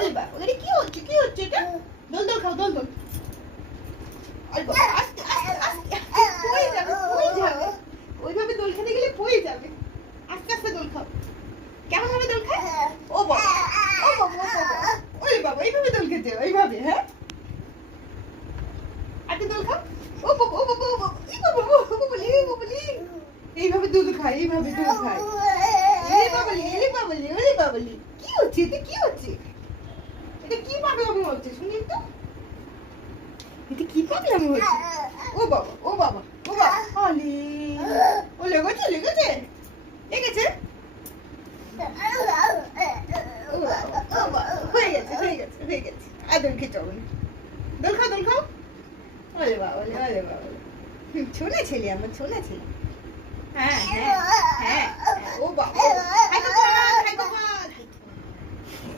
ওরে বাবা, এটা কি হচ্ছে এটা? দোল দোল খাও, দোল দোল। ওরে বাবা, আস্তে আস্তে আস্তে পড়ে যাবে। ওইভাবে দোল খেতে গেলে পড়ে যাবে। আস্তে আস্তে দোল খাও। কেমন ভাবে দোল খায়? ও বাবা, ও বাবা, ও বাবা, ওরে বাবা, এইভাবে দোল খেতে, ওইভাবে, হ্যাঁ? আগে দোল খাও। ও বাবা, ও বাবা, ও বাবা, এই বাবা, ও বাবা, এই বাবা, এইভাবে দোল খায়, এইভাবে দোল খায়। এই বাবালি, এই বাবালি, ওরে বাবালি, কি হচ্ছে এটা? কি হচ্ছে এটা? কি পাগলামি হচ্ছে শুনি তো? এটা কি পাগলামি হচ্ছে? ও বাবা, ও বাবা, ও বাবা, আলে, ও লেগেছে, লেগেছে, লেগেছে। ও বাবা, ও বাবা, হয়ে গেছে, হয়ে গেছে, হয়ে গেছে। আর দোল খেতে হবে না। দোল খাও, দোল খাও। ওরে বাবা, ওরে বাবা, ছোলা ছেলে আমার, ছোলা ছেলে। হ্যাঁ হ্যাঁ হ্যাঁ, ও বাবা, খাই তো খা, খাই তো খা।